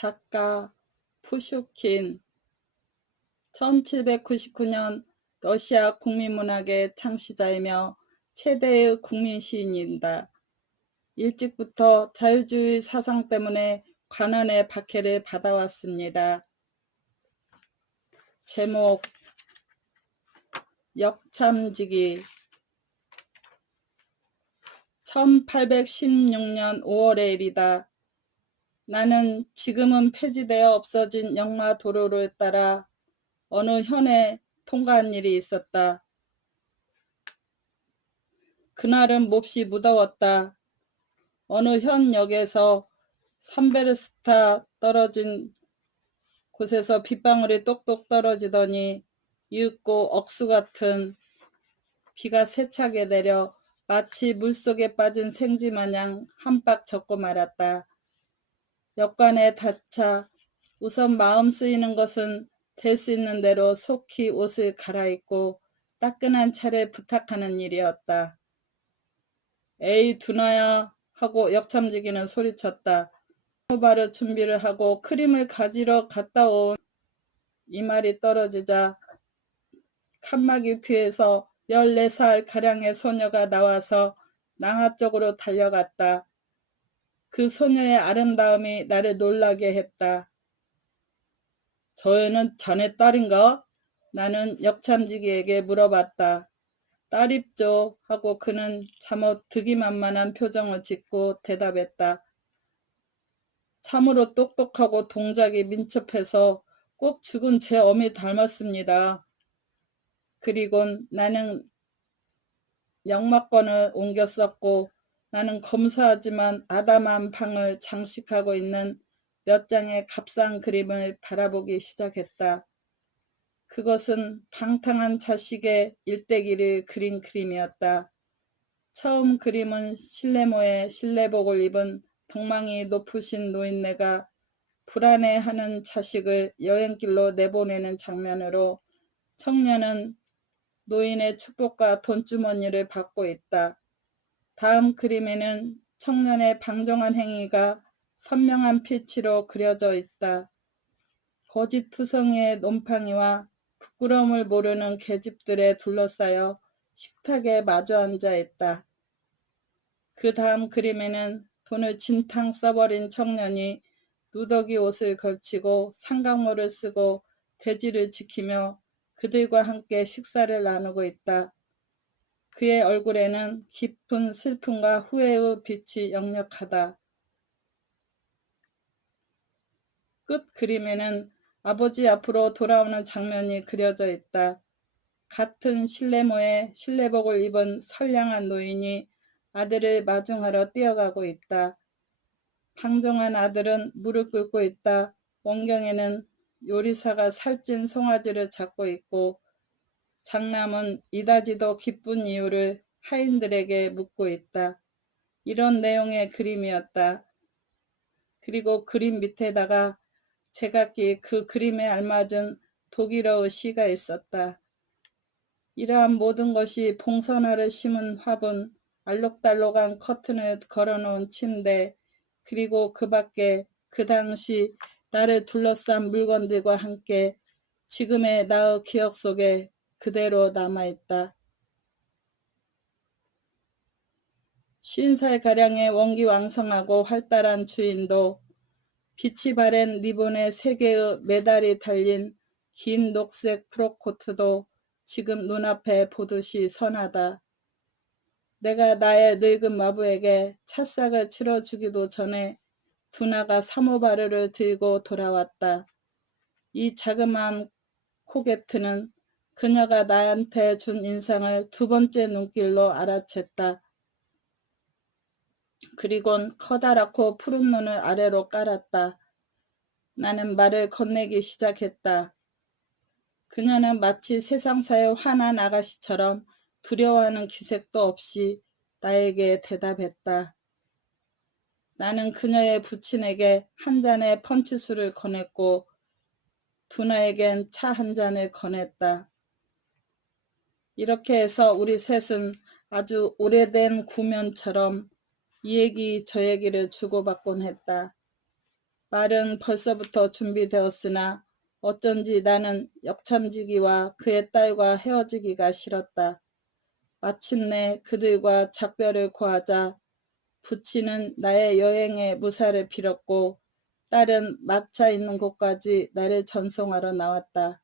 작가 푸슈킨 1799년 러시아 국민문학의 창시자이며 최대의 국민시인이다. 일찍부터 자유주의 사상 때문에 관원의 박해를 받아왔습니다. 제목 역참지기 1816년 5월의 일이다. 나는 지금은 폐지되어 없어진 영마도로를 따라 어느 현에 통과한 일이 있었다. 그날은 몹시 무더웠다. 어느 현역에서 3베르스타 떨어진 곳에서 빗방울이 똑똑 떨어지더니 이윽고 억수 같은 비가 세차게 내려 마치 물속에 빠진 생쥐 마냥 한박 젖고 말았다. 역관에 닫자 우선 마음 쓰이는 것은 될 수 있는 대로 속히 옷을 갈아입고 따끈한 차를 부탁하는 일이었다. 에이 두나야 하고 역참지기는 소리쳤다. 바로 준비를 하고 크림을 가지러 갔다 온 이 말이 떨어지자 칸막이 뒤에서 14살 가량의 소녀가 나와서 낭하 쪽으로 달려갔다. 그 소녀의 아름다움이 나를 놀라게 했다. 저 애는 자네 딸인가? 나는 역참지기에게 물어봤다. 딸입죠 하고 그는 잠옷 득이만만한 표정을 짓고 대답했다. 참으로 똑똑하고 동작이 민첩해서 꼭 죽은 제 어미 닮았습니다. 그리곤 나는 역마권을 옮겨 썼고 나는 검소하지만 아담한 방을 장식하고 있는 몇 장의 값싼 그림을 바라보기 시작했다. 그것은 방탕한 자식의 일대기를 그린 그림이었다. 처음 그림은 실내모에 실내복을 입은 덕망이 높으신 노인네가 불안해하는 자식을 여행길로 내보내는 장면으로 청년은 노인의 축복과 돈주머니를 받고 있다. 다음 그림에는 청년의 방종한 행위가 선명한 필치로 그려져 있다. 거짓투성이의 놈팡이와 부끄러움을 모르는 계집들에 둘러싸여 식탁에 마주 앉아 있다. 그 다음 그림에는 돈을 진탕 써버린 청년이 누더기 옷을 걸치고 상강모를 쓰고 대지를 지키며 그들과 함께 식사를 나누고 있다. 그의 얼굴에는 깊은 슬픔과 후회의 빛이 역력하다. 끝 그림에는 아버지 앞으로 돌아오는 장면이 그려져 있다. 같은 실내모에 실내복을 입은 선량한 노인이 아들을 마중하러 뛰어가고 있다. 방종한 아들은 무릎 꿇고 있다. 원경에는 요리사가 살찐 송아지를 잡고 있고 장남은 이다지도 기쁜 이유를 하인들에게 묻고 있다. 이런 내용의 그림이었다. 그리고 그림 밑에다가 제각기 그 그림에 알맞은 독일어의 시가 있었다. 이러한 모든 것이 봉선화를 심은 화분, 알록달록한 커튼을 걸어놓은 침대, 그리고 그 밖에 그 당시 나를 둘러싼 물건들과 함께 지금의 나의 기억 속에 그대로 남아있다. 50살가량의 원기왕성하고 활달한 주인도 빛이 바랜 리본에 3개의 메달이 달린 긴 녹색 프로코트도 지금 눈앞에 보듯이 선하다. 내가 나의 늙은 마부에게 찻싹을 치러주기도 전에 두나가 사모바르를 들고 돌아왔다. 이 자그마한 코게트는 그녀가 나한테 준 인상을 2번째 눈길로 알아챘다. 그리곤 커다랗고 푸른 눈을 아래로 깔았다. 나는 말을 건네기 시작했다. 그녀는 마치 세상사의 화난 아가씨처럼 두려워하는 기색도 없이 나에게 대답했다. 나는 그녀의 부친에게 한 잔의 펀치술을 권했고 두나에겐 차 한 잔을 권했다. 이렇게 해서 우리 셋은 아주 오래된 구면처럼 이 얘기 저 얘기를 주고받곤 했다. 말은 벌써부터 준비되었으나 어쩐지 나는 역참지기와 그의 딸과 헤어지기가 싫었다. 마침내 그들과 작별을 고하자 부치는 나의 여행에 무사를 빌었고 딸은 마차 있는 곳까지 나를 전송하러 나왔다.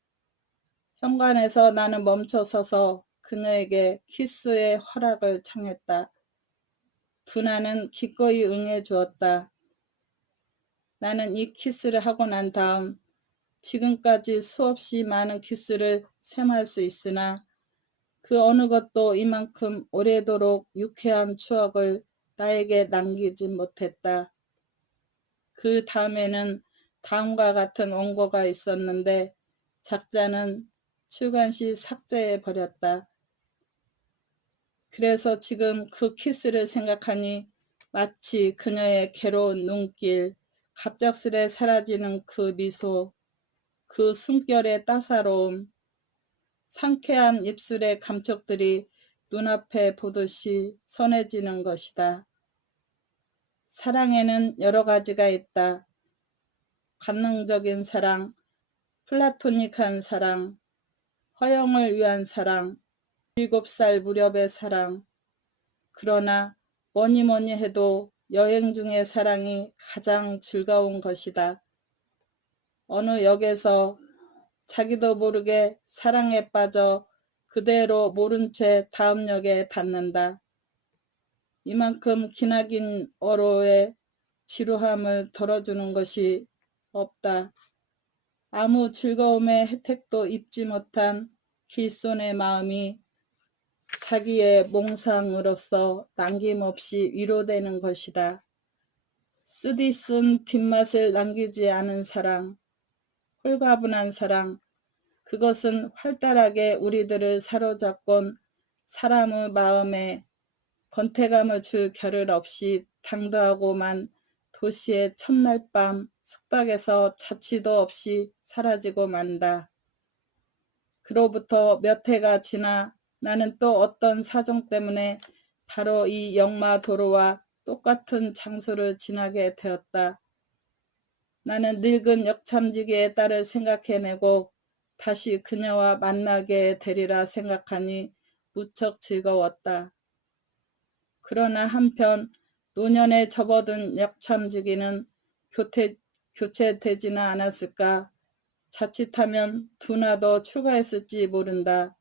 현관에서 나는 멈춰서서 그녀에게 키스의 허락을 청했다. 두나는 기꺼이 응해 주었다. 나는 이 키스를 하고 난 다음 지금까지 수없이 많은 키스를 셈할 수 있으나 그 어느 것도 이만큼 오래도록 유쾌한 추억을 나에게 남기지 못했다. 그 다음에는 다음과 같은 원고가 있었는데 작자는 출간시 삭제해 버렸다. 그래서 지금 그 키스를 생각하니 마치 그녀의 괴로운 눈길, 갑작스레 사라지는 그 미소, 그 숨결의 따사로움, 상쾌한 입술의 감촉들이 눈앞에 보듯이 선해지는 것이다. 사랑에는 여러 가지가 있다. 관능적인 사랑, 플라토닉한 사랑, 허영을 위한 사랑, 7살 무렵의 사랑. 그러나 뭐니 해도 여행 중의 사랑이 가장 즐거운 것이다. 어느 역에서 자기도 모르게 사랑에 빠져 그대로 모른 채 다음 역에 닿는다. 이만큼 기나긴 어로의 지루함을 덜어주는 것이 없다. 아무 즐거움의 혜택도 입지 못한 길손의 마음이 자기의 몽상으로서 남김없이 위로되는 것이다. 쓰디쓴 뒷맛을 남기지 않은 사랑, 홀가분한 사랑, 그것은 활달하게 우리들을 사로잡곤 사람의 마음에 권태감을 줄 겨를 없이 당도하고만 도시의 첫날 밤 숙박에서 자취도 없이 사라지고 만다. 그로부터 몇 해가 지나 나는 또 어떤 사정 때문에 바로 이 역마도로와 똑같은 장소를 지나게 되었다. 나는 늙은 역참지기의 딸을 생각해내고 다시 그녀와 만나게 되리라 생각하니 무척 즐거웠다. 그러나 한편 노년에 접어든 역참지기는 교체되지는 않았을까? 자칫하면 두나 더 추가했을지 모른다.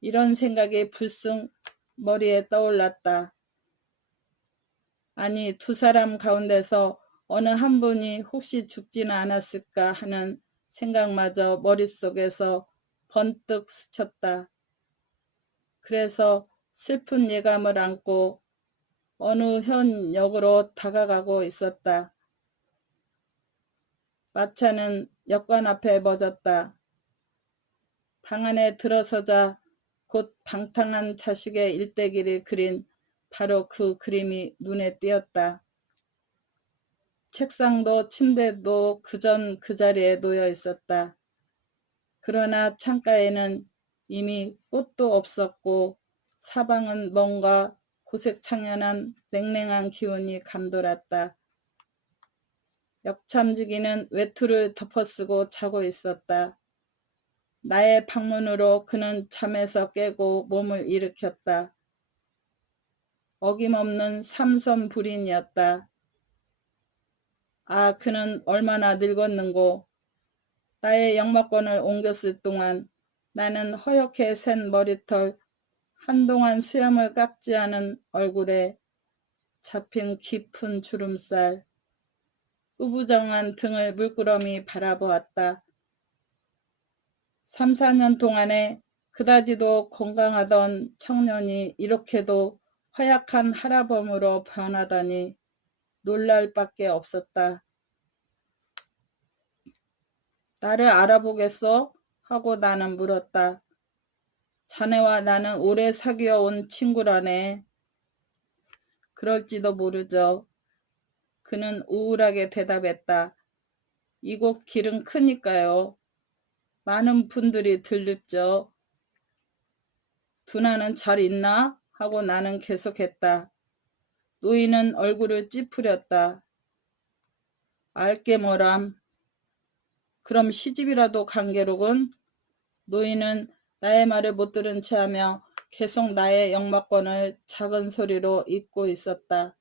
이런 생각이 불쑥 머리에 떠올랐다. 아니, 두 사람 가운데서 어느 한 분이 혹시 죽지는 않았을까 하는 생각마저 머릿속에서 번뜩 스쳤다. 그래서 슬픈 예감을 안고 어느 현 역으로 다가가고 있었다. 마차는 역관 앞에 멎었다. 방 안에 들어서자 곧 방탕한 자식의 일대기를 그린 바로 그 그림이 눈에 띄었다. 책상도 침대도 그전 그 자리에 놓여 있었다. 그러나 창가에는 이미 꽃도 없었고 사방은 뭔가 고색창연한 냉랭한 기운이 감돌았다. 역참지기는 외투를 덮어쓰고 자고 있었다. 나의 방문으로 그는 잠에서 깨고 몸을 일으켰다. 어김없는 삼선불인이었다. 아, 그는 얼마나 늙었는고. 나의 역마권을 옮겼을 동안 나는 허옇게 센 머리털, 한동안 수염을 깎지 않은 얼굴에 잡힌 깊은 주름살, 우부정한 등을 물끄러미 바라보았다. 3, 4년 동안에 그다지도 건강하던 청년이 이렇게도 허약한 할아범으로 변하다니 놀랄 밖에 없었다. 나를 알아보겠어? 하고 나는 물었다. 자네와 나는 오래 사귀어 온 친구라네. 그럴지도 모르죠. 그는 우울하게 대답했다. 이곳 길은 크니까요. 많은 분들이 들립죠. 두나는 잘 있나? 하고 나는 계속했다. 노인은 얼굴을 찌푸렸다. 알게 뭐람. 그럼 시집이라도 간게로군. 노인은 나의 말을 못 들은 체하며 계속 나의 역마권을 작은 소리로 잇고 있었다.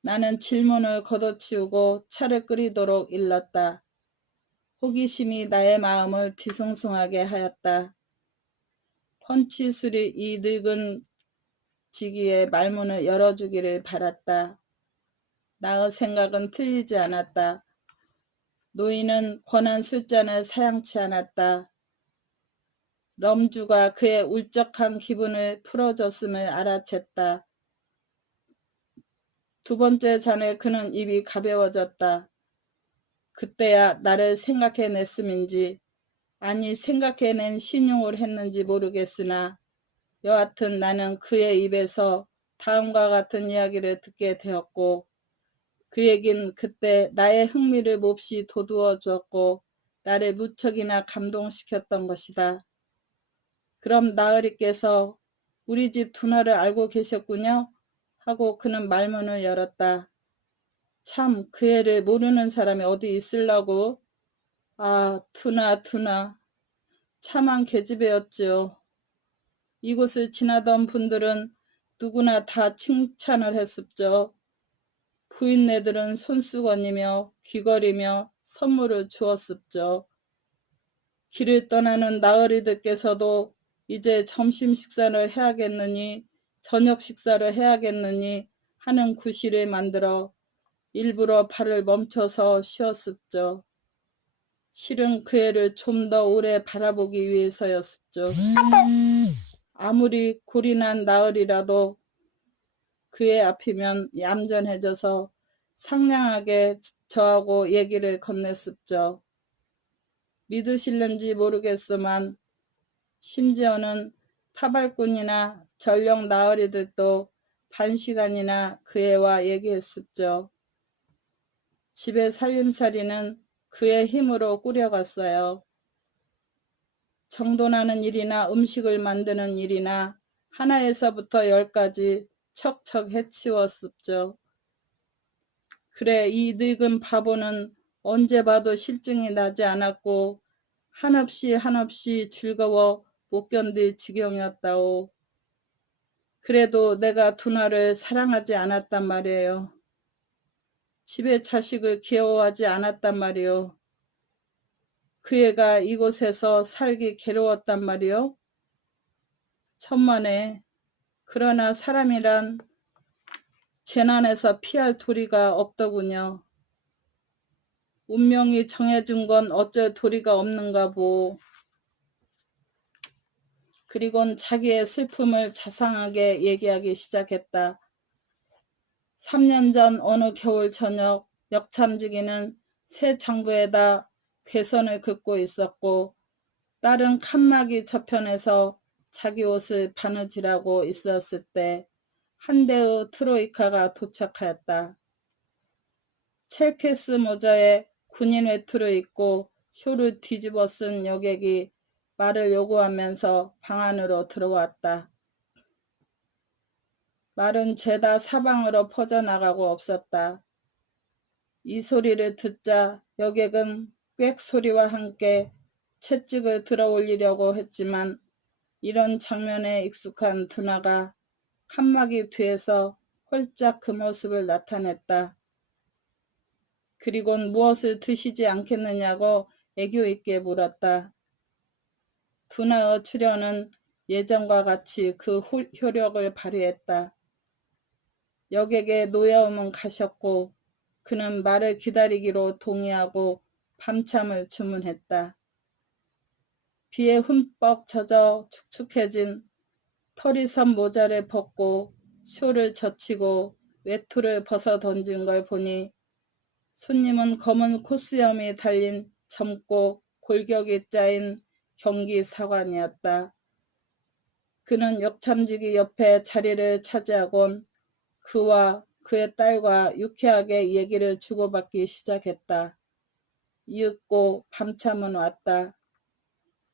나는 질문을 걷어치우고 차를 끓이도록 일렀다. 호기심이 나의 마음을 뒤숭숭하게 하였다. 펀치술이 이 늙은 지기의 말문을 열어주기를 바랐다. 나의 생각은 틀리지 않았다. 노인은 권한 술잔을 사양치 않았다. 럼주가 그의 울적한 기분을 풀어줬음을 알아챘다. 두 번째 잔에 그는 입이 가벼워졌다. 그때야 나를 생각해냈음인지 아니 생각해낸 신용을 했는지 모르겠으나 여하튼 나는 그의 입에서 다음과 같은 이야기를 듣게 되었고 그 얘긴 그때 나의 흥미를 몹시 돋우어 주었고 나를 무척이나 감동시켰던 것이다. 그럼 나으리께서 우리 집 두나를 알고 계셨군요? 하고 그는 말문을 열었다. 참 그 애를 모르는 사람이 어디 있으려고? 아 두나 참한 계집애였지요. 이곳을 지나던 분들은 누구나 다 칭찬을 했습죠. 부인네들은 손수건이며 귀걸이며 선물을 주었습죠. 길을 떠나는 나으리들께서도 이제 점심 식사를 해야겠느니 저녁 식사를 해야겠느니 하는 구실을 만들어 일부러 발을 멈춰서 쉬었습죠. 실은 그 애를 좀 더 오래 바라보기 위해서였습죠. 아무리 골이 난 나으리라도 그의 앞이면 얌전해져서 상냥하게 저하고 얘기를 건넸습죠. 믿으실는지 모르겠소만 심지어는 타발꾼이나 전령 나으리들도 반시간이나 그 애와 얘기했습죠. 집의 살림살이는 그의 힘으로 꾸려갔어요. 정돈하는 일이나 음식을 만드는 일이나 하나에서부터 10까지 척척 해치웠습죠. 그래 이 늙은 바보는 언제 봐도 실증이 나지 않았고 한없이 즐거워 못 견딜 지경이었다오. 그래도 내가 두나를 사랑하지 않았단 말이에요. 집에 자식을 귀여워하지 않았단 말이요. 그 애가 이곳에서 살기 괴로웠단 말이요. 천만에. 그러나 사람이란 재난에서 피할 도리가 없더군요. 운명이 정해준 건 어쩔 도리가 없는가 보. 그리곤 자기의 슬픔을 자상하게 얘기하기 시작했다. 3년 전 어느 겨울 저녁 역참지기는 새 장부에다 괴선을 긋고 있었고 딸은 칸막이 저편에서 자기 옷을 바느질하고 있었을 때 한 대의 트로이카가 도착하였다. 첼케스 모자에 군인 외투를 입고 쇼를 뒤집어 쓴 여객이 말을 요구하면서 방 안으로 들어왔다. 말은 죄다 사방으로 퍼져나가고 없었다. 이 소리를 듣자 여객은 꽥 소리와 함께 채찍을 들어 올리려고 했지만 이런 장면에 익숙한 두나가 칸막이 뒤에서 홀짝 그 모습을 나타냈다. 그리곤 무엇을 드시지 않겠느냐고 애교 있게 물었다. 두나의 출연은 예전과 같이 그 효력을 발휘했다. 여객의 노여움은 가셨고 그는 말을 기다리기로 동의하고 밤참을 주문했다. 비에 흠뻑 젖어 축축해진 털이 선 모자를 벗고 쇼를 젖히고 외투를 벗어 던진 걸 보니 손님은 검은 코수염이 달린 젊고 골격이 짜인 경기 사관이었다. 그는 역참지기 옆에 자리를 차지하곤 그와 그의 딸과 유쾌하게 얘기를 주고받기 시작했다. 이윽고 밤참은 왔다.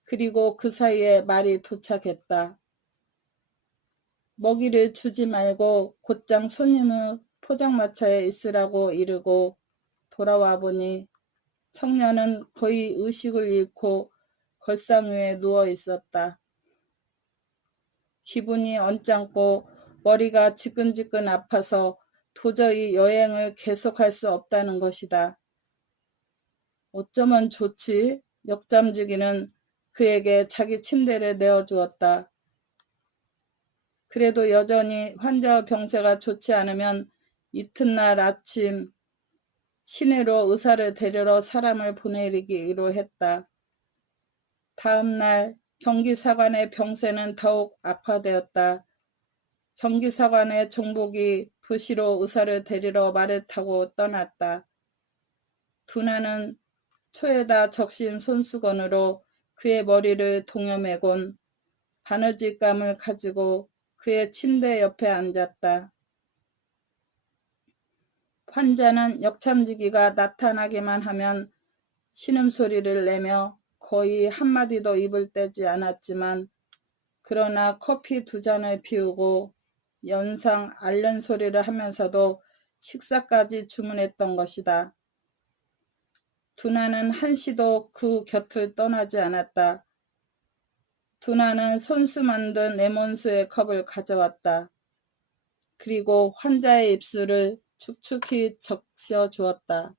그리고 그 사이에 말이 도착했다. 먹이를 주지 말고 곧장 손님의 포장마차에 있으라고 이르고 돌아와 보니 청년은 거의 의식을 잃고 걸상 위에 누워 있었다. 기분이 언짢고 머리가 지끈지끈 아파서 도저히 여행을 계속할 수 없다는 것이다. 어쩌면 좋지? 역잠지기는 그에게 자기 침대를 내어주었다. 그래도 여전히 환자의 병세가 좋지 않으면 이튿날 아침 시내로 의사를 데리러 사람을 보내기로 했다. 다음 날 경기사관의 병세는 더욱 악화되었다. 경기사관의 종복이 도시로 의사를 데리러 말을 타고 떠났다. 두나는 초에다 적신 손수건으로 그의 머리를 동여매곤 바느질감을 가지고 그의 침대 옆에 앉았다. 환자는 역참지기가 나타나기만 하면 신음소리를 내며 거의 한마디도 입을 떼지 않았지만 그러나 커피 2잔을 비우고 연상 앓는 소리를 하면서도 식사까지 주문했던 것이다. 두나는 한시도 그 곁을 떠나지 않았다. 두나는 손수 만든 레몬수의 컵을 가져왔다. 그리고 환자의 입술을 축축히 적셔 주었다.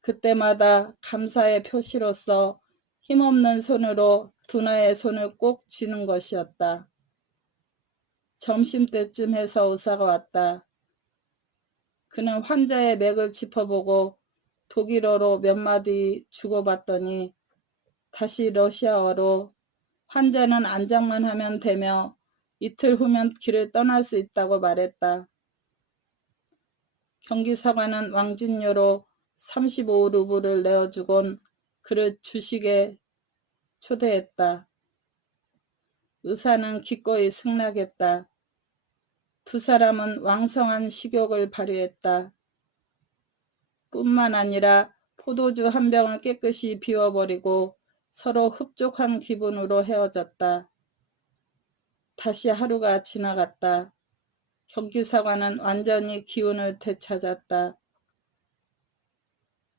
그때마다 감사의 표시로서 힘없는 손으로 두나의 손을 꼭 쥐는 것이었다. 점심때쯤 해서 의사가 왔다. 그는 환자의 맥을 짚어보고 독일어로 몇 마디 주고받더니 다시 러시아어로 환자는 안장만 하면 되며 이틀 후면 길을 떠날 수 있다고 말했다. 경기사관은 왕진료로 35루블을 내어주곤 그를 주식에 초대했다. 의사는 기꺼이 승낙했다. 두 사람은 왕성한 식욕을 발휘했다. 뿐만 아니라 포도주 한 병을 깨끗이 비워버리고 서로 흡족한 기분으로 헤어졌다. 다시 하루가 지나갔다. 경기사관은 완전히 기운을 되찾았다.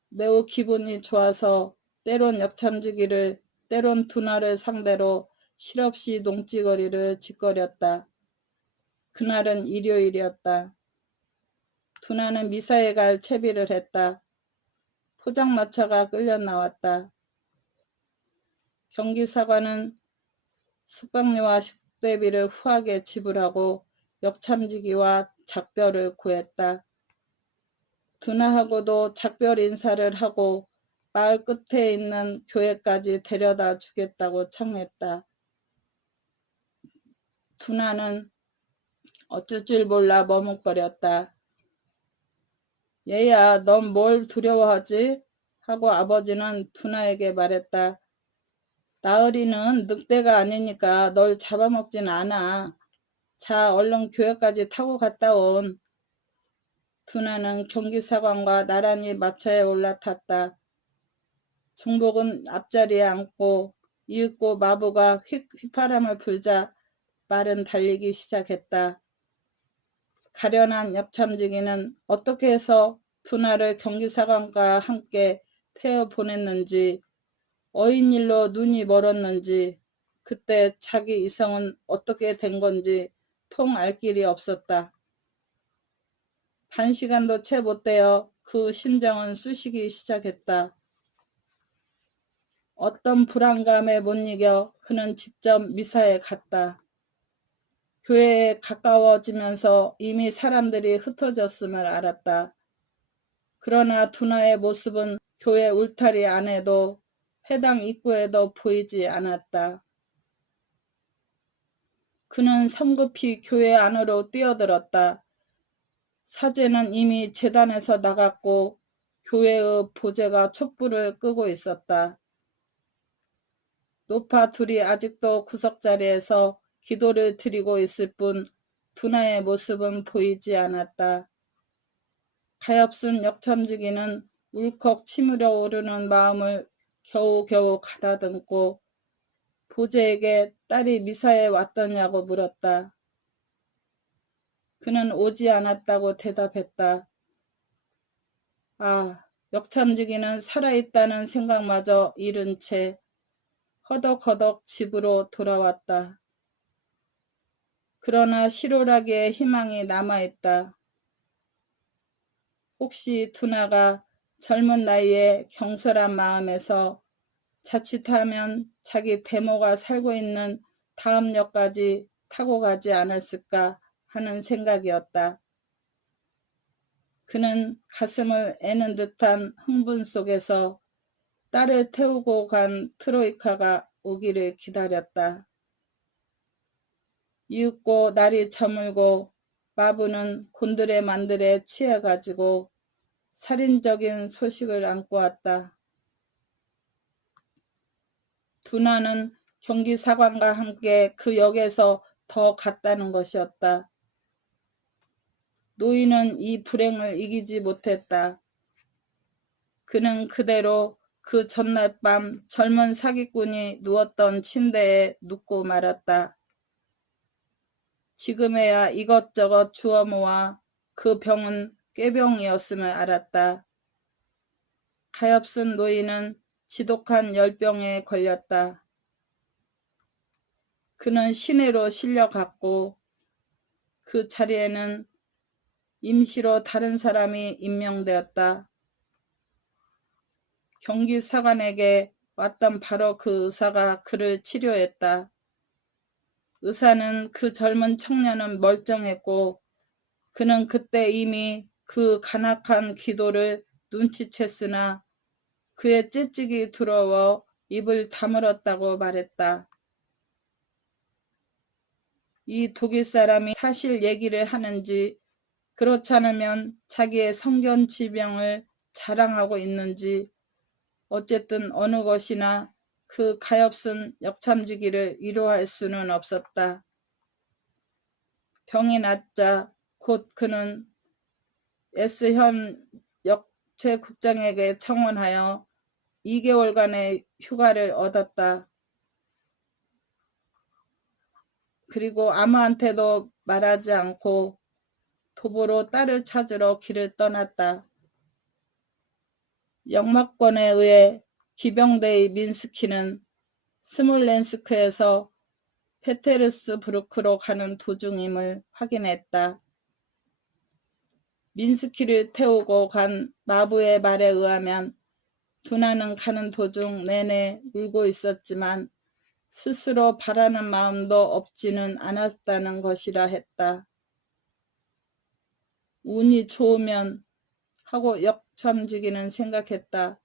매우 기분이 좋아서 때론 역참지기를 때론 두나를 상대로 실없이 농찌거리를 짓거렸다. 그날은 일요일이었다. 두나는 미사에 갈 채비를 했다. 포장마차가 끌려 나왔다. 경기사관은 숙박료와 식대비를 후하게 지불하고 역참지기와 작별을 구했다. 두나하고도 작별 인사를 하고 마을 끝에 있는 교회까지 데려다 주겠다고 청했다. 두나는 어쩔 줄 몰라 머뭇거렸다. 얘야, 넌 뭘 두려워하지? 하고 아버지는 두나에게 말했다. 나으리는 늑대가 아니니까 널 잡아먹진 않아. 자, 얼른 교회까지 타고 갔다 온. 두나는 경기사관과 나란히 마차에 올라탔다. 중복은 앞자리에 앉고 이윽고 마부가 휘파람을 불자 말은 달리기 시작했다. 가련한 역참지기는 어떻게 해서 두나를 경기사관과 함께 태워 보냈는지, 어인일로 눈이 멀었는지, 그때 자기 이성은 어떻게 된 건지 통 알 길이 없었다. 반시간도 채 못되어 그 심장은 쑤시기 시작했다. 어떤 불안감에 못 이겨 그는 직접 미사에 갔다. 교회에 가까워지면서 이미 사람들이 흩어졌음을 알았다. 그러나 두나의 모습은 교회 울타리 안에도 회당 입구에도 보이지 않았다. 그는 성급히 교회 안으로 뛰어들었다. 사제는 이미 제단에서 나갔고 교회의 보제가 촛불을 끄고 있었다. 노파 둘이 아직도 구석자리에서 기도를 드리고 있을 뿐 두나의 모습은 보이지 않았다. 가엾은 역참지기는 울컥 치밀어 오르는 마음을 겨우겨우 가다듬고 보제에게 딸이 미사에 왔더냐고 물었다. 그는 오지 않았다고 대답했다. 역참지기는 살아있다는 생각마저 잃은 채 허덕허덕 집으로 돌아왔다. 그러나 실오라기에 희망이 남아있다. 혹시 두나가 젊은 나이에 경솔한 마음에서 자칫하면 자기 대모가 살고 있는 다음 역까지 타고 가지 않았을까 하는 생각이었다. 그는 가슴을 애는 듯한 흥분 속에서 딸을 태우고 간 트로이카가 오기를 기다렸다. 이윽고 날이 저물고 마부는 곤드레만드레 취해가지고 살인적인 소식을 안고 왔다. 두나는 경기사관과 함께 그 역에서 더 갔다는 것이었다. 노인은 이 불행을 이기지 못했다. 그는 그대로 그 전날 밤 젊은 사기꾼이 누웠던 침대에 눕고 말았다. 지금에야 이것저것 주워 모아 그 병은 꾀병이었음을 알았다. 가엾은 노인은 지독한 열병에 걸렸다. 그는 시내로 실려갔고 그 자리에는 임시로 다른 사람이 임명되었다. 경기사관에게 왔던 바로 그 의사가 그를 치료했다. 의사는 그 젊은 청년은 멀쩡했고 그는 그때 이미 그 간악한 기도를 눈치챘으나 그의 찌찌기 두려워 입을 다물었다고 말했다. 이 독일 사람이 사실 얘기를 하는지 그렇지 않으면 자기의 성견 지병을 자랑하고 있는지 어쨌든 어느 것이나 그 가엾은 역참지기를 위로할 수는 없었다. 병이 낫자 곧 그는 S현 역체국장에게 청원하여 2개월간의 휴가를 얻었다. 그리고 아무한테도 말하지 않고 도보로 딸을 찾으러 길을 떠났다. 역마권에 의해 기병대의 민스키는 스몰렌스크에서 페테르스부르크로 가는 도중임을 확인했다. 민스키를 태우고 간 마부의 말에 의하면 두나는 가는 도중 내내 울고 있었지만 스스로 바라는 마음도 없지는 않았다는 것이라 했다. 운이 좋으면 하고 역참지기는 생각했다.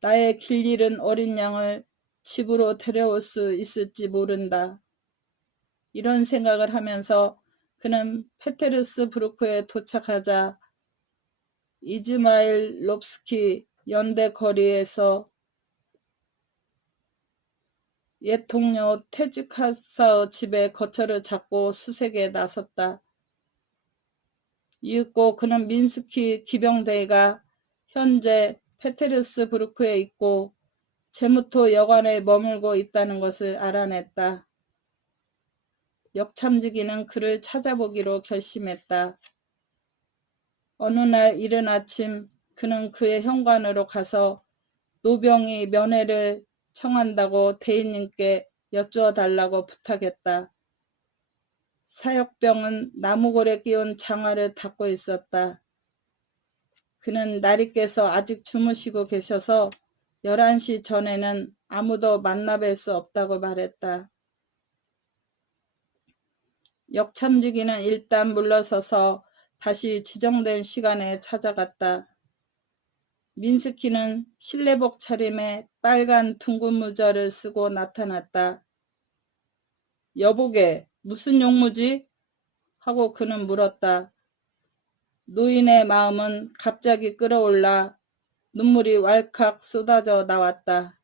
나의 길 잃은 어린 양을 집으로 데려올 수 있을지 모른다. 이런 생각을 하면서 그는 페테르스부르크에 도착하자 이즈마일롭스키 연대 거리에서 옛 동료 테즈카사의 집에 거처를 잡고 수색에 나섰다. 이윽고 그는 민스키 기병대가 현재 페테르스부르크에 있고 제무토 여관에 머물고 있다는 것을 알아냈다. 역참지기는 그를 찾아보기로 결심했다. 어느 날 이른 아침 그는 그의 현관으로 가서 노병이 면회를 청한다고 대인님께 여쭈어 달라고 부탁했다. 사역병은 나무골에 끼운 장화를 닦고 있었다. 그는 나리께서 아직 주무시고 계셔서 11시 전에는 아무도 만나뵐 수 없다고 말했다. 역참지기는 일단 물러서서 다시 지정된 시간에 찾아갔다. 민스키는 실내복 차림에 빨간 둥근 모자를 쓰고 나타났다. 여보게, 무슨 용무지? 하고 그는 물었다. 노인의 마음은 갑자기 끓어올라 눈물이 왈칵 쏟아져 나왔다.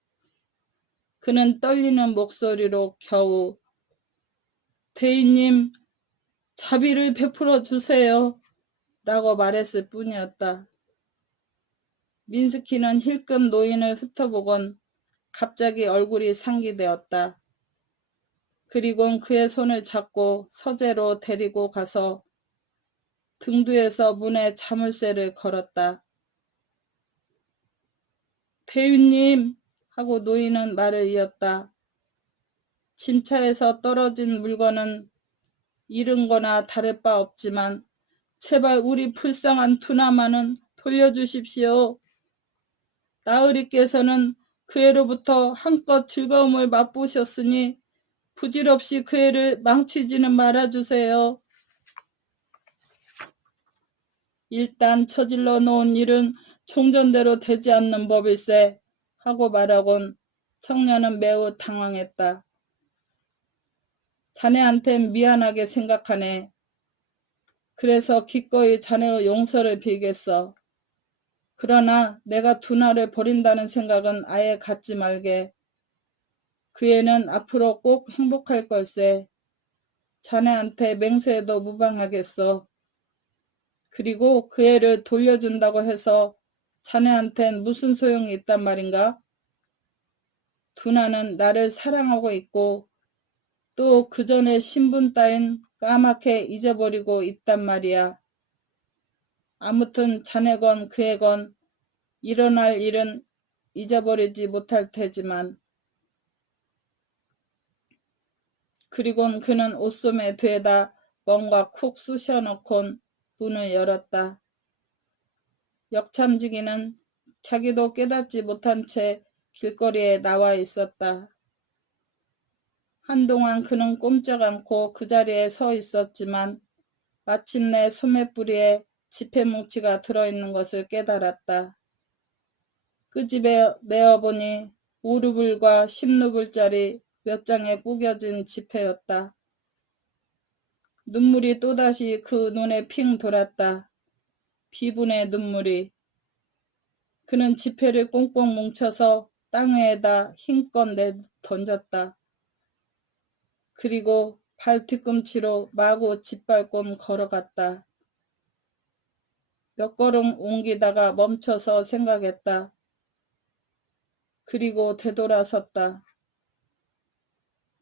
그는 떨리는 목소리로 겨우 대인님, 자비를 베풀어 주세요 라고 말했을 뿐이었다. 민스키는 힐끔 노인을 훑어보곤 갑자기 얼굴이 상기되었다. 그리곤 그의 손을 잡고 서재로 데리고 가서 등두에서 문에 자물쇠를 걸었다. 대위님 하고 노인은 말을 이었다. 짐차에서 떨어진 물건은 잃은 거나 다를 바 없지만 제발 우리 불쌍한 두나마는 돌려주십시오. 나으리께서는 그 애로부터 한껏 즐거움을 맛보셨으니 부질없이 그 애를 망치지는 말아주세요. 일단 저질러 놓은 일은 종전대로 되지 않는 법일세 하고 말하곤 청년은 매우 당황했다. 자네한텐 미안하게 생각하네. 그래서 기꺼이 자네의 용서를 빌겠어. 그러나 내가 두나를 버린다는 생각은 아예 갖지 말게. 그 애는 앞으로 꼭 행복할 걸세. 자네한테 맹세해도 무방하겠어. 그리고 그 애를 돌려준다고 해서 자네한텐 무슨 소용이 있단 말인가? 두나는 나를 사랑하고 있고 또 그 전에 신분 따윈 까맣게 잊어버리고 있단 말이야. 아무튼 자네건 그애건 일어날 일은 잊어버리지 못할 테지만. 그리곤 그는 옷소매 뒤에다 뭔가 쿡 쑤셔넣곤 문을 열었다. 역참지기는 자기도 깨닫지 못한 채 길거리에 나와 있었다. 한동안 그는 꼼짝 않고 그 자리에 서 있었지만 마침내 소매뿌리에 지폐뭉치가 들어있는 것을 깨달았다. 끄집어 내어보니 5루블과 10루블짜리 몇 장에 구겨진 지폐였다. 눈물이 또다시 그 눈에 핑 돌았다. 비분의 눈물이. 그는 지폐를 꽁꽁 뭉쳐서 땅 위에다 힘껏 내던졌다. 그리고 발 뒤꿈치로 마구 짓밟곤 걸어갔다. 몇 걸음 옮기다가 멈춰서 생각했다. 그리고 되돌아섰다.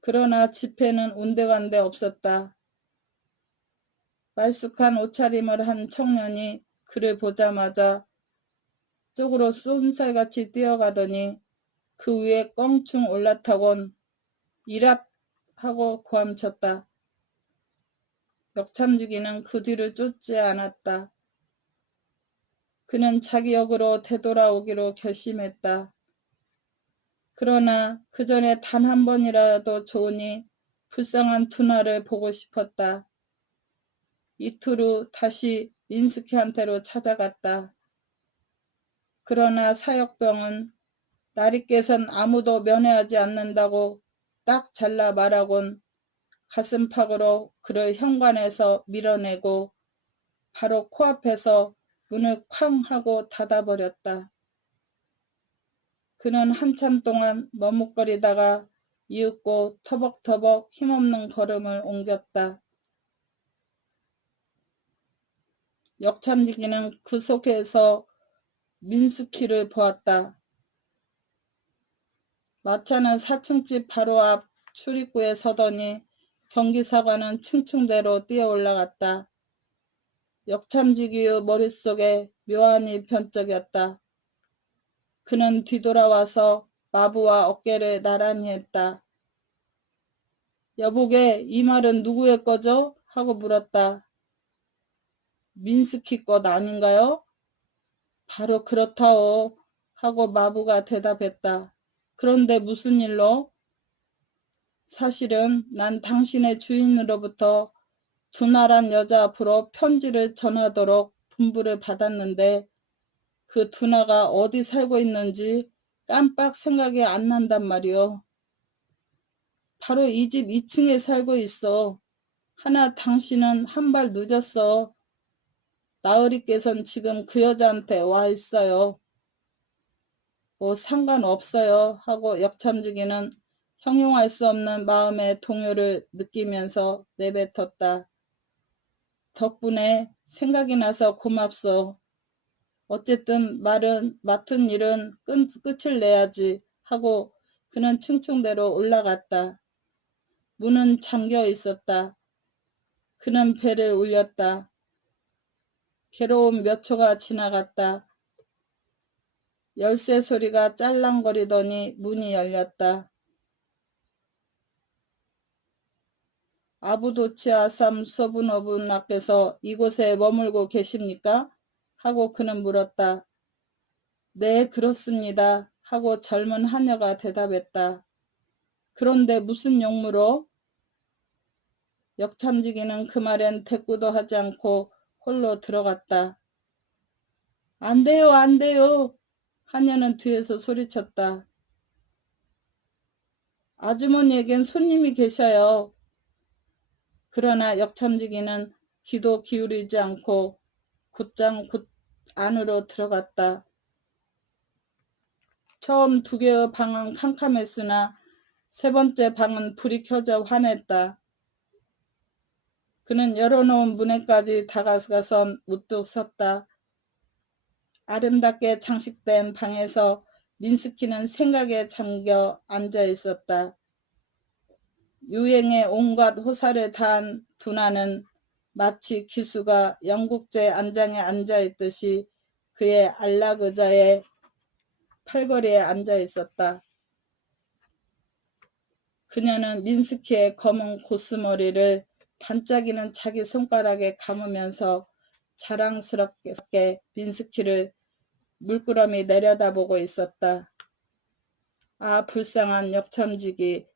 그러나 지폐는 온데간데 없었다. 말쑥한 옷차림을 한 청년이 그를 보자마자 쪽으로 쏜살같이 뛰어가더니 그 위에 껑충 올라타곤 이랏 하고 고함쳤다. 역참지기는 그 뒤를 쫓지 않았다. 그는 자기 역으로 되돌아오기로 결심했다. 그러나 그 전에 단 한 번이라도 좋으니 불쌍한 두나를 보고 싶었다. 이틀 후 다시 민스키한테로 찾아갔다. 그러나 사역병은 나리께선 아무도 면회하지 않는다고 딱 잘라 말하곤 가슴팍으로 그를 현관에서 밀어내고 바로 코앞에서 문을 쾅 하고 닫아버렸다. 그는 한참 동안 머뭇거리다가 이윽고 터벅터벅 힘없는 걸음을 옮겼다. 역참지기는 그 속에서 민스키를 보았다. 마차는 4층집 바로 앞 출입구에 서더니 전기사관은 층층대로 뛰어 올라갔다. 역참지기의 머릿속에 묘안이 번쩍였다. 그는 뒤돌아와서 마부와 어깨를 나란히 했다. 여보게, 이 말은 누구의 거죠? 하고 물었다. 민스키 것 아닌가요? 바로 그렇다오 하고 마부가 대답했다. 그런데 무슨 일로? 사실은 난 당신의 주인으로부터 두나란 여자 앞으로 편지를 전하도록 분부를 받았는데 그 두나가 어디 살고 있는지 깜빡 생각이 안 난단 말이오. 바로 이 집 2층에 살고 있어. 하나 당신은 한 발 늦었어. 나으리께선 지금 그 여자한테 와 있어요. 뭐 상관없어요 하고 역참지기는 형용할 수 없는 마음의 동요를 느끼면서 내뱉었다. 덕분에 생각이 나서 고맙소. 어쨌든 맡은 일은 끝을 내야지 하고 그는 층층대로 올라갔다. 문은 잠겨 있었다. 그는 벨을 울렸다. 괴로운 몇 초가 지나갔다. 열쇠 소리가 짤랑거리더니 문이 열렸다. 아부도치 아삼 서분어분께서 이곳에 머물고 계십니까? 하고 그는 물었다. 네, 그렇습니다. 하고 젊은 하녀가 대답했다. 그런데 무슨 용무로? 역참지기는 그 말엔 대꾸도 하지 않고 홀로 들어갔다. 안 돼요, 안 돼요. 하녀는 뒤에서 소리쳤다. 아주머니에겐 손님이 계셔요. 그러나 역참지기는 귀도 기울이지 않고 곧장 곧 안으로 들어갔다. 처음 2개의 방은 캄캄했으나 3번째 방은 불이 켜져 환했다. 그는 열어놓은 문에까지 다가가서 우뚝 섰다. 아름답게 장식된 방에서 민스키는 생각에 잠겨 앉아 있었다. 유행에 온갖 호사를 다한 두나는 마치 기수가 영국제 안장에 앉아 있듯이 그의 안락의자의 팔걸이에 앉아 있었다. 그녀는 민스키의 검은 고스머리를 반짝이는 자기 손가락에 감으면서 자랑스럽게 민스키를 물끄러미 내려다보고 있었다. 아, 불쌍한 역참지기.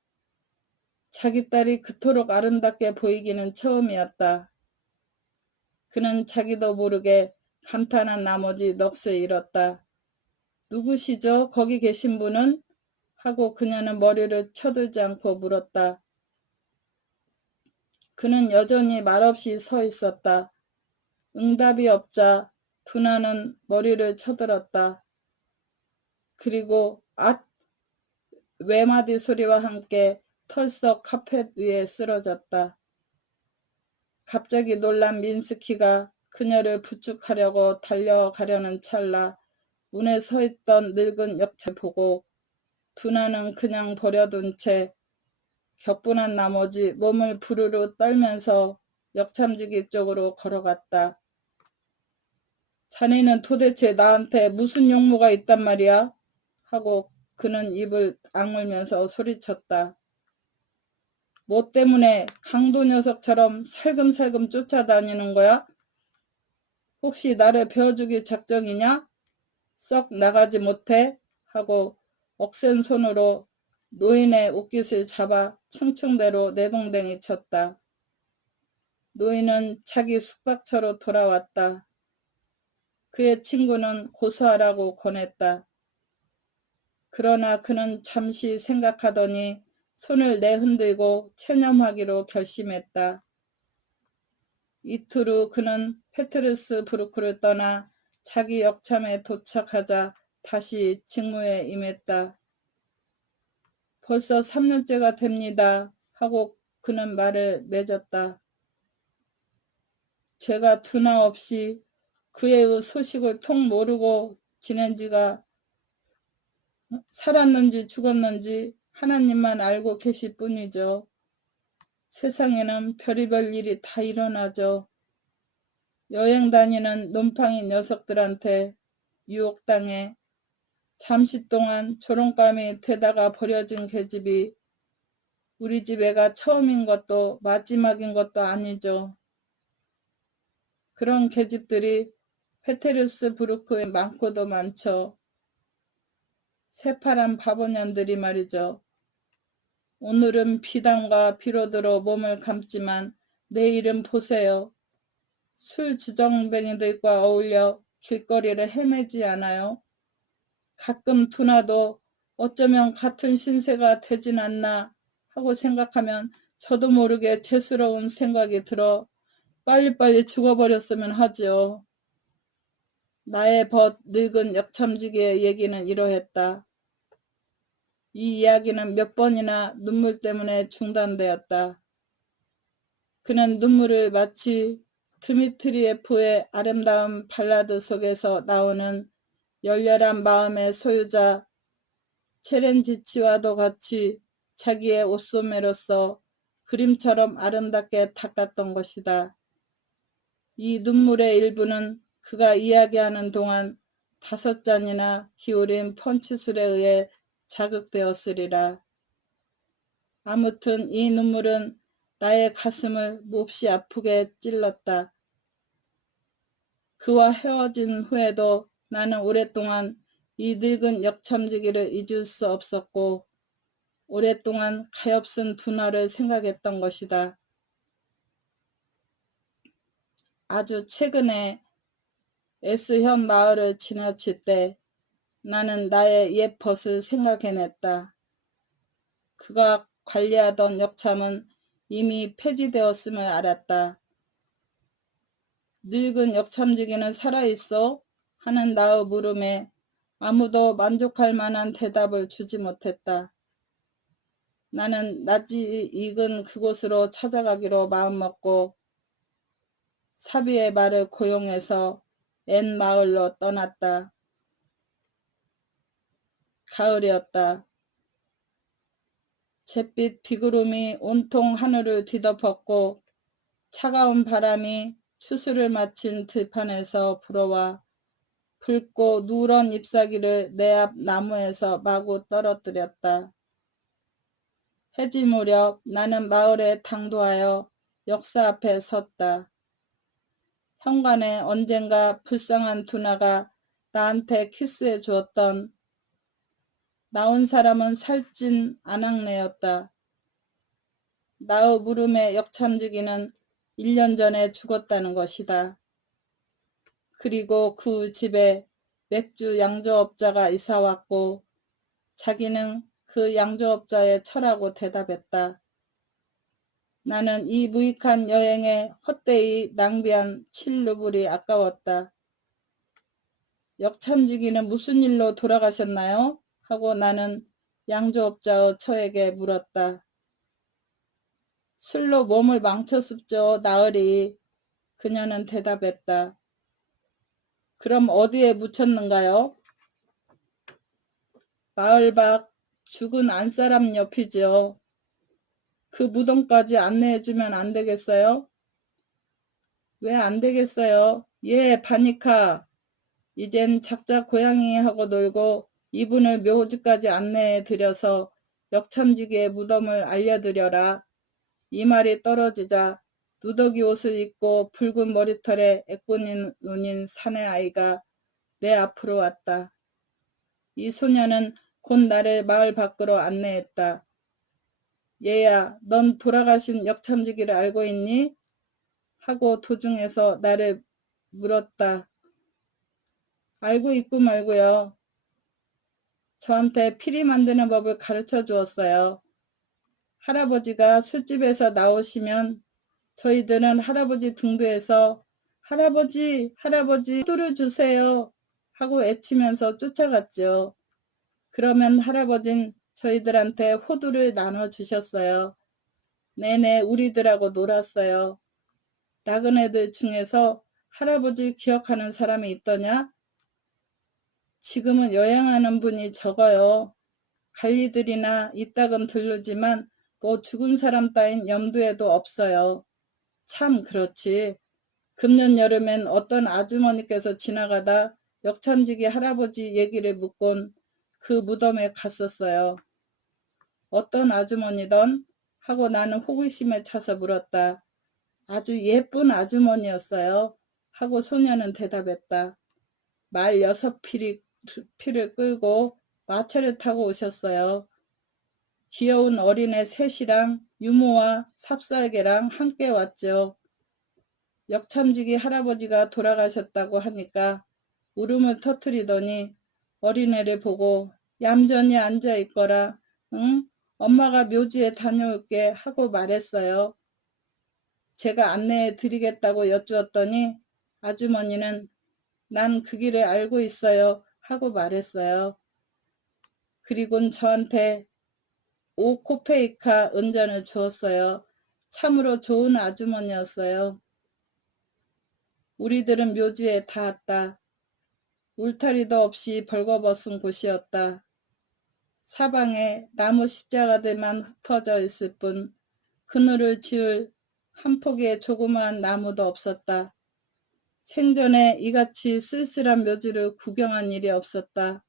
자기 딸이 그토록 아름답게 보이기는 처음이었다. 그는 자기도 모르게 감탄한 나머지 넋을 잃었다. 누구시죠? 거기 계신 분은? 하고 그녀는 머리를 쳐들지 않고 물었다. 그는 여전히 말없이 서 있었다. 응답이 없자 두나는 머리를 쳐들었다. 그리고 앗! 외마디 소리와 함께 털썩 카펫 위에 쓰러졌다. 갑자기 놀란 민스키가 그녀를 부축하려고 달려가려는 찰나 문에 서 있던 늙은 역차를 보고 두나는 그냥 버려둔 채 격분한 나머지 몸을 부르르 떨면서 역참지기 쪽으로 걸어갔다. 자네는 도대체 나한테 무슨 용무가 있단 말이야? 하고 그는 입을 악물면서 소리쳤다. 뭐 때문에 강도 녀석처럼 살금살금 쫓아다니는 거야? 혹시 나를 베어주기 작정이냐? 썩 나가지 못해? 하고 억센 손으로 노인의 옷깃을 잡아 층층대로 내동댕이 쳤다. 노인은 자기 숙박처로 돌아왔다. 그의 친구는 고소하라고 권했다. 그러나 그는 잠시 생각하더니 손을 내흔들고 체념하기로 결심했다. 이틀 후 그는 페트르스부르크를 떠나 자기 역참에 도착하자 다시 직무에 임했다. 벌써 3년째가 됩니다. 하고 그는 말을 맺었다. 제가 두나 없이 그의 소식을 통 모르고 지낸 지가 살았는지 죽었는지 하나님만 알고 계실 뿐이죠. 세상에는 별의별 일이 다 일어나죠. 여행 다니는 놈팡이 녀석들한테 유혹당해 잠시 동안 조롱감이 되다가 버려진 계집이 우리 집 애가 처음인 것도 마지막인 것도 아니죠. 그런 계집들이 페테르스부르크에 많고도 많죠. 새파란 바보년들이 말이죠. 오늘은 비단과 비로드로 몸을 감지만 내일은 보세요. 술 지정뱅이들과 어울려 길거리를 헤매지 않아요. 가끔 두나도 어쩌면 같은 신세가 되진 않나 하고 생각하면 저도 모르게 죄스러운 생각이 들어 빨리빨리 죽어버렸으면 하죠. 나의 벗 늙은 역참지기의 얘기는 이러했다. 이 이야기는 몇 번이나 눈물 때문에 중단되었다. 그는 눈물을 마치 드미트리예프의 아름다운 발라드 속에서 나오는 열렬한 마음의 소유자 체렌지치와도 같이 자기의 옷소매로서 그림처럼 아름답게 닦았던 것이다. 이 눈물의 일부는 그가 이야기하는 동안 5잔이나 기울인 펀치술에 의해 자극되었으리라. 아무튼 이 눈물은 나의 가슴을 몹시 아프게 찔렀다. 그와 헤어진 후에도 나는 오랫동안 이 늙은 역참지기를 잊을 수 없었고 오랫동안 가엾은 분화를 생각했던 것이다. 아주 최근에 S현 마을을 지나칠 때 나는 나의 옛 벗을 생각해냈다. 그가 관리하던 역참은 이미 폐지되었음을 알았다. 늙은 역참지기는 살아있어? 하는 나의 물음에 아무도 만족할 만한 대답을 주지 못했다. 나는 낯이 익은 그곳으로 찾아가기로 마음먹고 사비의 말을 고용해서 N 마을로 떠났다. 가을이었다. 잿빛 비구름이 온통 하늘을 뒤덮었고 차가운 바람이 추수를 마친 들판에서 불어와 붉고 누런 잎사귀를 내 앞 나무에서 마구 떨어뜨렸다. 해질 무렵 나는 마을에 당도하여 역사 앞에 섰다. 현관에 언젠가 불쌍한 두나가 나한테 키스해 주었던 나온 사람은 살찐 아낙네였다. 나의 물음의 역참지기는 1년 전에 죽었다는 것이다. 그리고 그 집에 맥주 양조업자가 이사왔고 자기는 그 양조업자의 처라고 대답했다. 나는 이 무익한 여행에 헛되이 낭비한 7루블이 아까웠다. 역참지기는 무슨 일로 돌아가셨나요? 하고 나는 양조업자의 처에게 물었다. 술로 몸을 망쳤습죠, 나으리. 그녀는 대답했다. 그럼 어디에 묻혔는가요? 마을 밖 죽은 안사람 옆이지요. 그 무덤까지 안내해주면 안 되겠어요? 왜 안 되겠어요? 예, 바니카. 이젠 작자 고양이하고 놀고 이분을 묘지까지 안내해드려서 역참지기의 무덤을 알려드려라. 이 말이 떨어지자 누더기 옷을 입고 붉은 머리털에 애꾸는 눈인 사내아이가 내 앞으로 왔다. 이 소녀는 곧 나를 마을 밖으로 안내했다. 얘야, 넌 돌아가신 역참지기를 알고 있니? 하고 도중에서 나를 물었다. 알고 있고 말고요. 저한테 피리 만드는 법을 가르쳐 주었어요. 할아버지가 술집에서 나오시면 저희들은 할아버지 등도에서 할아버지, 할아버지 호두를 주세요 하고 애치면서 쫓아갔죠. 그러면 할아버진 저희들한테 호두를 나눠주셨어요. 내내 우리들하고 놀았어요. 나그네들 중에서 할아버지 기억하는 사람이 있더냐? 지금은 여행하는 분이 적어요. 관리들이나 이따금 들르지만 뭐 죽은 사람 따윈 염두에도 없어요. 참 그렇지. 금년 여름엔 어떤 아주머니께서 지나가다 역참지기 할아버지 얘기를 묻곤 그 무덤에 갔었어요. 어떤 아주머니던? 하고 나는 호기심에 차서 물었다. 아주 예쁜 아주머니였어요. 하고 소녀는 대답했다. 말 6피를 끌고 마차를 타고 오셨어요. 귀여운 어린애 셋이랑 유모와 삽살개랑 함께 왔죠. 역참지기 할아버지가 돌아가셨다고 하니까 울음을 터뜨리더니 어린애를 보고 얌전히 앉아있거라. 응? 엄마가 묘지에 다녀올게 하고 말했어요. 제가 안내해 드리겠다고 여쭈었더니 아주머니는 난 그 길을 알고 있어요 하고 말했어요. 그리곤 저한테 5코페이카 은전을 주었어요. 참으로 좋은 아주머니였어요. 우리들은 묘지에 닿았다. 울타리도 없이 벌거벗은 곳이었다. 사방에 나무 십자가들만 흩어져 있을 뿐 그늘을 지을 한 폭의 조그마한 나무도 없었다. 생전에 이같이 쓸쓸한 묘지를 구경한 일이 없었다.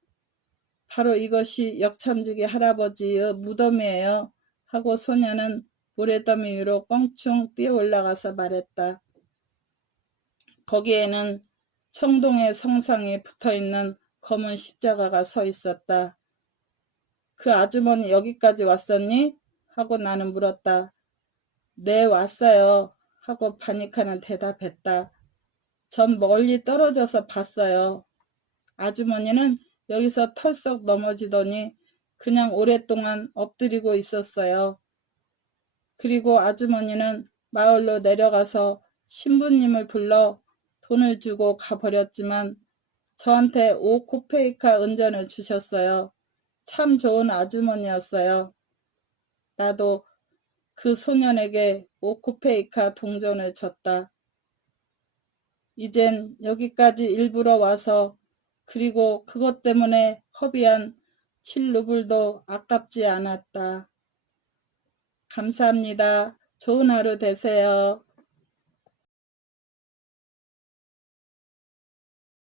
바로 이것이 역참지기 할아버지의 무덤이에요. 하고 소녀는 모래더미 위로 껑충 뛰어 올라가서 말했다. 거기에는 청동의 성상에 붙어있는 검은 십자가가 서 있었다. 그 아주머니 여기까지 왔었니? 하고 나는 물었다. 네, 왔어요. 하고 바니카는 대답했다. 전 멀리 떨어져서 봤어요. 아주머니는 여기서 털썩 넘어지더니 그냥 오랫동안 엎드리고 있었어요. 그리고 아주머니는 마을로 내려가서 신부님을 불러 돈을 주고 가버렸지만 저한테 5코페이카 은전을 주셨어요. 참 좋은 아주머니였어요. 나도 그 소년에게 5코페이카 동전을 줬다. 이젠 여기까지 일부러 와서 그리고 그것 때문에 허비한 7루블도 아깝지 않았다. 감사합니다. 좋은 하루 되세요.